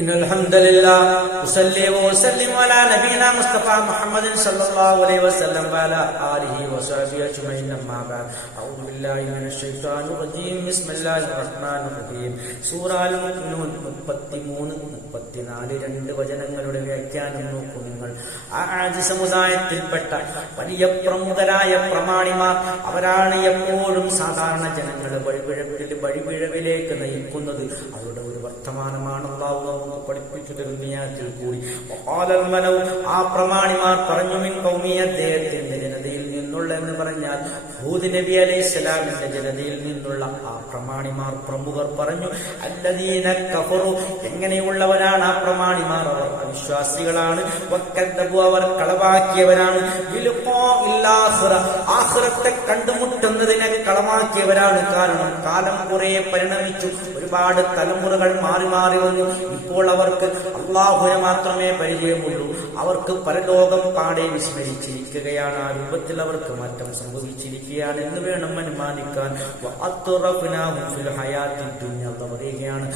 إن الحمد لله أصلي وأسلم على نبينا مصطفى محمد صلى الله عليه وسلم وعلى آله وصحبه أجمعين أما بعد أعوذ بالله من الشيطان الرجيم بسم الله الرحمن الرحيم സൂറ അൽ-മുഅ്മിനൂൻ 33-34 രണ്ട് വചനങ്ങളുടെ വ്യാഖ്യാനം നോക്കൂ നിങ്ങൾ. ആദി സമുദായത്തിൽപ്പെട്ട വലിയ പ്രമുഖരായ പ്രമാണിമാർ അവരാണ് എപ്പോഴും സാധാരണ ജനങ്ങളെ വഴിപിഴവിലേക്ക് നയിക്കുന്നത്. അവരുടെ ഒരു വർത്തമാനമാണ് അല്ലാഹു പഠിപ്പിച്ചു തരുന്നതിൽ കൂടി ആ പ്രമാണിമാർ പറഞ്ഞു മിൻ ഖൗമി അദ്ദേഹത്തിന്റെ ജനതയിൽ നിന്നുള്ള എന്ന് പറഞ്ഞാൽ ഹൂദ് നബി അലൈഹിസ്സലാമിന്റെ ജനതയിൽ നിന്നുള്ള ആ പ്രമാണിമാർ പ്രമുഖർ പറഞ്ഞു അല്ലദീന കഫറു എങ്ങനെയുള്ളവരാണ് ആ പ്രമാണിമാർ? അവർ അവിശ്വാസികളാണ്. വക്കദ്ദബു അവർ കളവാക്കിയവരാണ്. ആഖിറത്തെ കണ്ടുമുട്ടുന്നതിനെ കളവാക്കിയവരാണ്. കാരണം കാലം കുറെ പരിണമിച്ചു, ഒരുപാട് തലമുറകൾ മാറി മാറി വന്നു. ഇപ്പോൾ അവർക്ക് അല്ലാഹുവിനെ മാത്രമേ പരിചയമുള്ളൂ. അവർക്ക് പരലോകം പാടെ വിസ്മരിച്ചിരിക്കുകയാണ്. ആ രൂപത്തിൽ അവർക്ക് മാറ്റം സംഭവിച്ചിരിക്കുകയാണ് എന്ന് വേണം അനുമാനിക്കാൻ. പറയുകയാണ്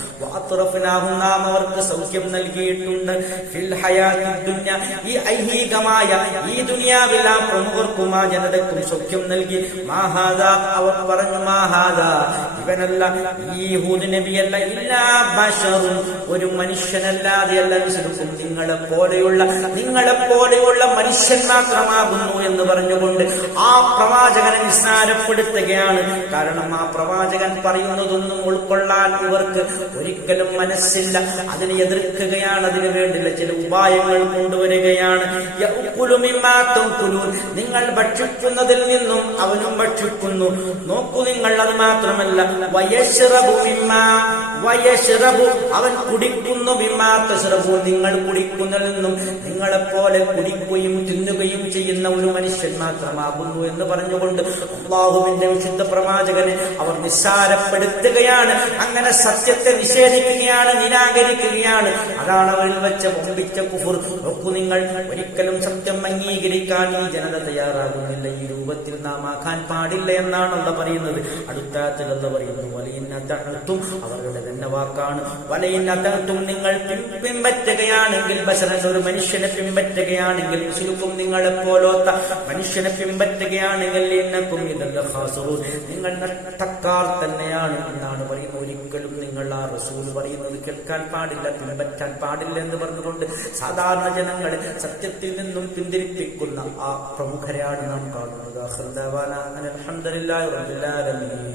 നാം അവർക്ക് സൗഖ്യം നൽകിയിട്ടുണ്ട് ഫിൽ ഹയാത്തി ദുനിയ, ഈ ഐഹികമായ ഈ ദുനിയാവിൽ ആ പ്രമുഖർക്കും ആ ജനതക്കും സൗഖ്യം നൽകി. മാഹാദാ അവർ പറഞ്ഞു മാഹാദാ ഇവനല്ല, ഈ ഹൂദ് നബിയല്ല, ഇല്ലാ ബശറുൻ ഒരു മനുഷ്യനല്ലാതെ അല്ല മിസ്ലുക്കും നിങ്ങളെപ്പോലെയുള്ള മനുഷ്യൻ മാത്രമാകുന്നു എന്ന് പറഞ്ഞുകൊണ്ട് ആ പ്രവാചകനെ നിസ്സാരപ്പെടുത്തുകയാണ്. കാരണം ആ പ്രവാചകൻ പറയുന്നതൊന്നും ഉൾക്കൊള്ളാൻ ഇവർക്ക് ഒരിക്കലും മനസ്സില്ല. അതിനെ എതിർക്കുകയാണ്. അതിനു വേണ്ടിയുള്ള ചില ഉപായങ്ങൾ കൊണ്ടുവരികയാണ്. നിങ്ങൾ ഭക്ഷിക്കുന്നതിൽ നിന്നും അവനും ഭക്ഷിക്കുന്നു. നോക്കൂ നിങ്ങൾ, അത് മാത്രമല്ല അവൻ കുടിക്കുന്നു ബിമാ തശ്റബൂ നിങ്ങൾ കുടിക്കുന്നതിൽ നിന്നും നിങ്ങളെപ്പോലെ കുടിക്കുകയും തിന്നുകയും ചെയ്യുന്ന ഒരു മനുഷ്യൻ മാത്രമാകുന്നു എന്ന് പറഞ്ഞുകൊണ്ട് അല്ലാഹുവിന്റെ വിശുദ്ധ പ്രവാചകനെ അവർ നിസ്സാരപ്പെടുത്തുകയാണ്. അങ്ങനെ സത്യത്തെ നിഷേധിക്കുകയാണ്, നിരാകരിക്കുകയാണ്. അതാണ് അവരിൽ വെച്ച വമ്പിച്ച കുഫർ. നോക്കൂ നിങ്ങൾ, ഒരിക്കലും സത്യം അംഗീകരിക്കാൻ ഈ ജനത തയ്യാറാകുന്നില്ല. ഈ രൂപത്തിൽ നാം ആക്കാൻ പാടില്ല എന്നാണ് അല്ലാഹു പറയുന്നത്. അടുത്താത്തിൽ അല്ലാഹു പറയുന്നു വലയിന്നതഅ്തും അവരുടെ തന്നെ വാക്കാണ്. വലയിന്നതഅ്തും നിങ്ങൾ പിൻപറ്റുകയാണെങ്കിൽ ബശറൻ ഒരു മനുഷ്യനെ പിൻപറ്റുകയാണെങ്കിൽ മുസ്ലിക്കും നിങ്ങളെപ്പോലത്തെ മനുഷ്യനെ പിൻപറ്റുകയാണെങ്കിൽ ഇന്നക്കും ഇദൽ ഖാസിറൂൻ നിങ്ങൾ നഷ്ടക്കാർ തന്നെയാണ് എന്നാണ് പറയുന്നത്. ഒരിക്കലും നിങ്ങൾ ആ റസൂൽ പറയുന്നത് കേൾക്കാൻ പാടില്ല, പിൻപറ്റാൻ പാടില്ല എന്ന് പറഞ്ഞുകൊണ്ട് സാധാരണ ജനങ്ങളെ സത്യത്തിൽ നിന്നും പിന്തിരിപ്പിക്കുന്ന ആ പ്രമുഖരെയാണ് നാം കാണുന്നത്. അൽഹംദുലില്ലാഹി റബ്ബിൽ ആലമീൻ.